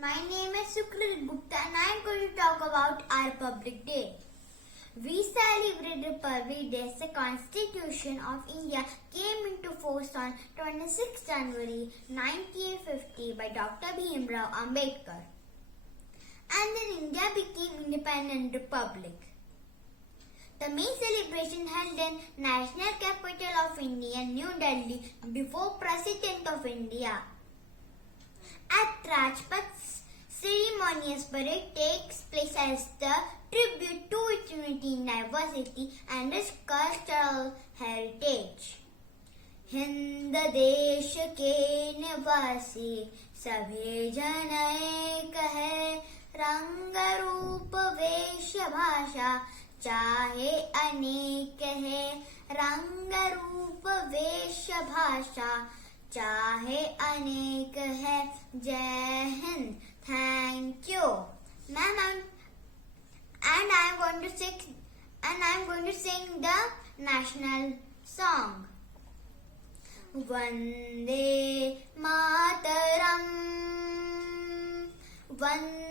My name is Sukriti and I am going to talk about our Republic Day. We celebrate Republic Day as the Constitution of India came into force on 26 January 1950 by Dr. Bhimrao Ambedkar. And then India became independent republic. The main celebration held in National Capital of India, New Delhi, before President of India. At Rajpath's ceremonious parade takes place as the tribute to its unity in diversity and its cultural heritage. Hind देश के निवासी सभी जन एक है, रंग रूप वेश भाषा चाहे अनेक है, रंग रूप वेश भाषा चाहे अनेक है. जय Hind. Thank you. And I am going to sing the national song. Vande Mataram. Vande